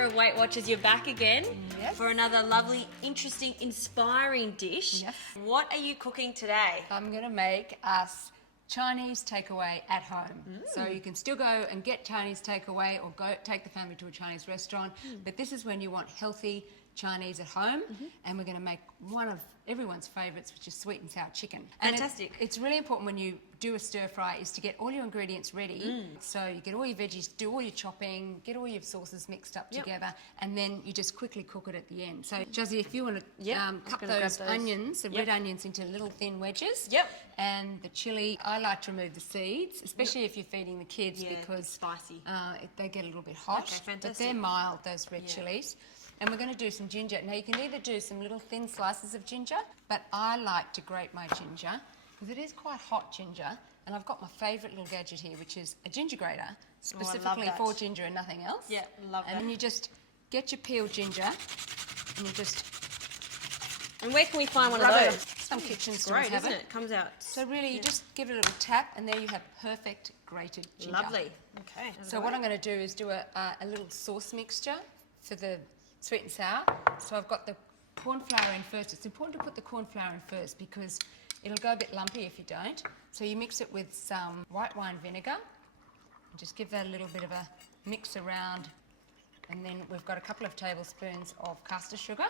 Master of Weight Watchers, you're back again for another lovely, interesting, inspiring dish. Yes. What are you cooking today? I'm going to make us Chinese takeaway at home. So you can still go and get Chinese takeaway or go take the family to a Chinese restaurant, but this is when you want healthy Chinese at home, and we're going to make one of everyone's favourites, which is sweet and sour chicken. Fantastic. And it's really important when you do a stir fry is to get all your ingredients ready. So you get all your veggies, do all your chopping, get all your sauces mixed up together, and then you just quickly cook it at the end. So Juzzy, if you want to cut those onions, the red onions, into little thin wedges. And the chilli, I like to remove the seeds, especially if you're feeding the kids, because it's spicy. They get a little bit hot. Okay, fantastic. But they're mild, those red chilies. And we're going to do some ginger. Now, you can either do some little thin slices of ginger, but I like to grate my ginger because it is quite hot ginger. And I've got my favourite little gadget here, which is a ginger grater, specifically for ginger and nothing else. Yeah, love that. And then you just get your peeled ginger and you just... And where can we find one of those? Some kitchen stores have isn't it? Comes out. So really, you just give it a little tap, and there you have perfect grated ginger. Lovely. Okay. So what I'm going to do is do a little sauce mixture for the sweet and sour. So I've got the corn flour in first. It's important to put the corn flour in first because it'll go a bit lumpy if you don't. So you mix it with some white wine vinegar and just give that a little bit of a mix around. And then we've got a couple of tablespoons of caster sugar.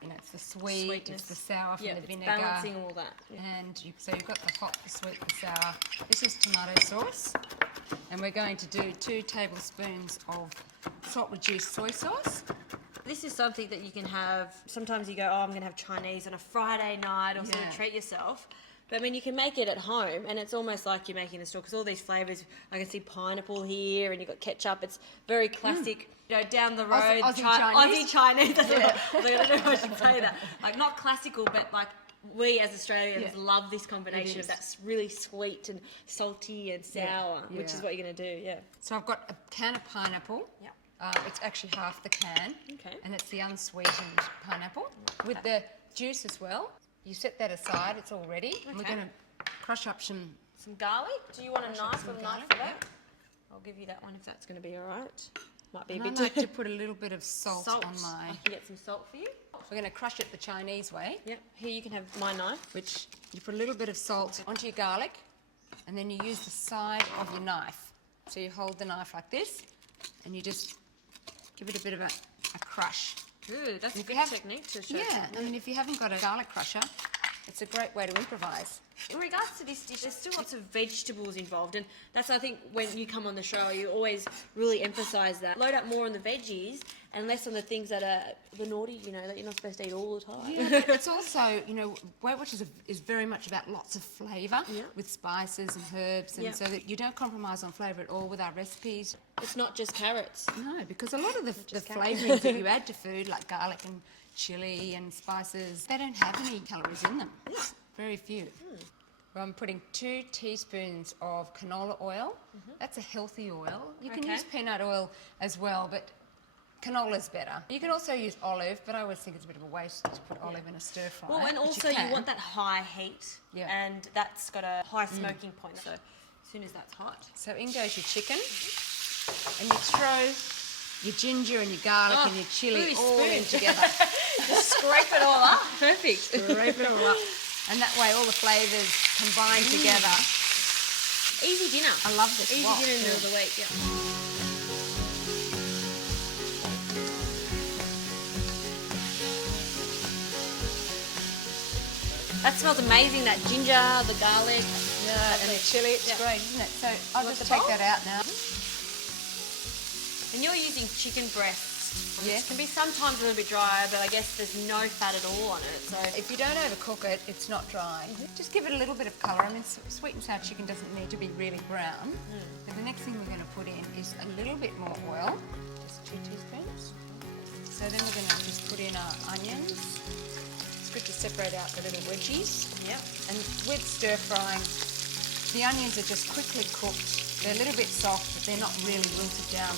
You know, it's the sweetness, it's the sour from the vinegar. It's balancing all that. And so you've got the hot, the sweet, the sour. This is tomato sauce. And we're going to do 2 tablespoons of salt-reduced soy sauce. This is something that you can have. Sometimes you go, I'm going to have Chinese on a Friday night or sort of treat yourself. But I mean, you can make it at home, and it's almost like you're making the store because all these flavours. I can see pineapple here, and you've got ketchup. It's very classic. You know, down the road, Aussie Chinese. I don't know if I should say that. Like not classical, but like we as Australians love this combination of that's really sweet and salty and sour, which is what you're going to do. Yeah. So I've got a can of pineapple. Yeah. It's actually half the can. Okay. And it's the unsweetened pineapple with the juice as well. You set that aside. It's all ready. Okay. And we're going to crush up some garlic. Do you want a knife for that? Yeah. I'll give you that one if that's going to be all right. Might be a bit. I like to put a little bit of salt on my. I can get some salt for you. We're going to crush it the Chinese way. Yep. Here you can have my knife. Which you put a little bit of salt onto your garlic, and then you use the side of your knife. So you hold the knife like this, and you just give it a bit of a crush. Good, that's a good technique to show. Yeah, I mean, if you haven't got a garlic crusher, it's a great way to improvise. In regards to this dish, there's still lots of vegetables involved, and that's, I think, when you come on the show, you always really emphasise that. Load up more on the veggies and less on the things that are the naughty, you know, that you're not supposed to eat all the time. Yeah, but it's also, you know, Weight Watchers is very much about lots of flavour with spices and herbs, and so that you don't compromise on flavour at all with our recipes. It's not just carrots. No, because a lot of the flavourings that you add to food, like garlic and chilli and spices, they don't have any calories in them. Very few. Well, I'm putting 2 teaspoons of canola oil. That's a healthy oil. You can use peanut oil as well, but canola's better. You can also use olive, but I always think it's a bit of a waste to put olive in a stir fry. Well, and also you want that high heat, and that's got a high smoking point. So as soon as that's hot. So in goes your chicken, and you throw your ginger and your garlic and your chilli all in together. Just scrape it all up. Perfect. Scrape it all up. And that way all the flavours combine together. Easy dinner. I love this. Easy dinner in the middle of the week, That smells amazing, that ginger, the garlic. Yeah, and the chilli, it's great, isn't it? So I'll just take that out now. And you're using chicken breast. Yes. It can be sometimes a little bit drier, but I guess there's no fat at all on it. So if you don't overcook it, it's not dry. Just give it a little bit of colour. I mean, sweet and sour chicken doesn't need to be really brown. And the next thing we're going to put in is a little bit more oil, just 2 teaspoons. So then we're going to just put in our onions. It's good to separate out the little wedgies. Yep. And with stir frying, the onions are just quickly cooked. They're a little bit soft, but they're not really wilted down.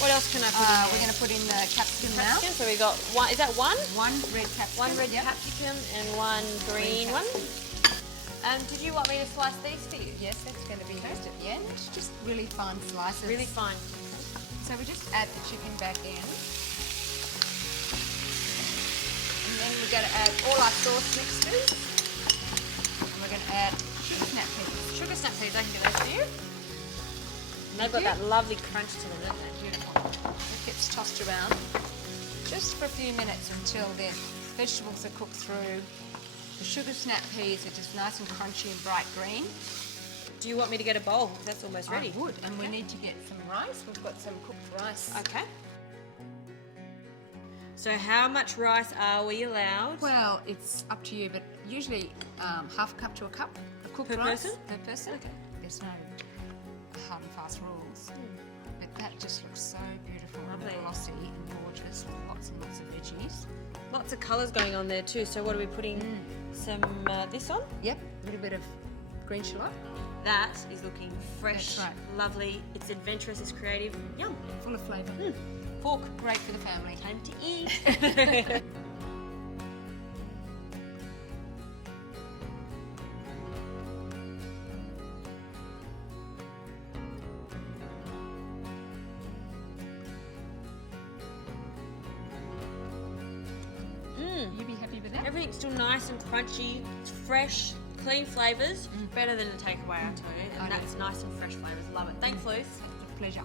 What else can I put in there? We're going to put in the capsicum now. So we've got one, is that one? 1 red capsicum. 1 red capsicum and 1 green one. Did you want me to slice these for you? Yes, that's going to be just at the end. Just really fine slices. Really fine. So we just add the chicken back in. And then we're going to add all our sauce mixtures. And we're going to add sugar snap peas. Sugar snap peas, I can do those for you. And they've got that lovely crunch to them, don't they? Beautiful. It gets tossed around just for a few minutes until the vegetables are cooked through. The sugar snap peas are just nice and crunchy and bright green. Do you want me to get a bowl? Because that's almost ready. I would, and we need to get some rice. We've got some cooked rice. Okay. So how much rice are we allowed? Well, it's up to you, but usually half a cup to a cup of cooked Per rice. person? Per person. Okay. There's no hard and fast rules. But that just looks so beautiful Lovely. and glossy and gorgeous with lots and lots of veggies. Lots of colours going on there too. So what are we putting some this on? Yep, a little bit of green shallot. That is looking fresh, That's right. lovely. It's adventurous, it's creative. Yum. Full of flavour. Fork. Great for the family. Time to eat. You be happy with that? Everything's still nice and crunchy. It's fresh, clean flavours. Better than a takeaway, I tell you. I And know. that's nice and fresh flavours. Love it. Thanks, Luce. It's a pleasure.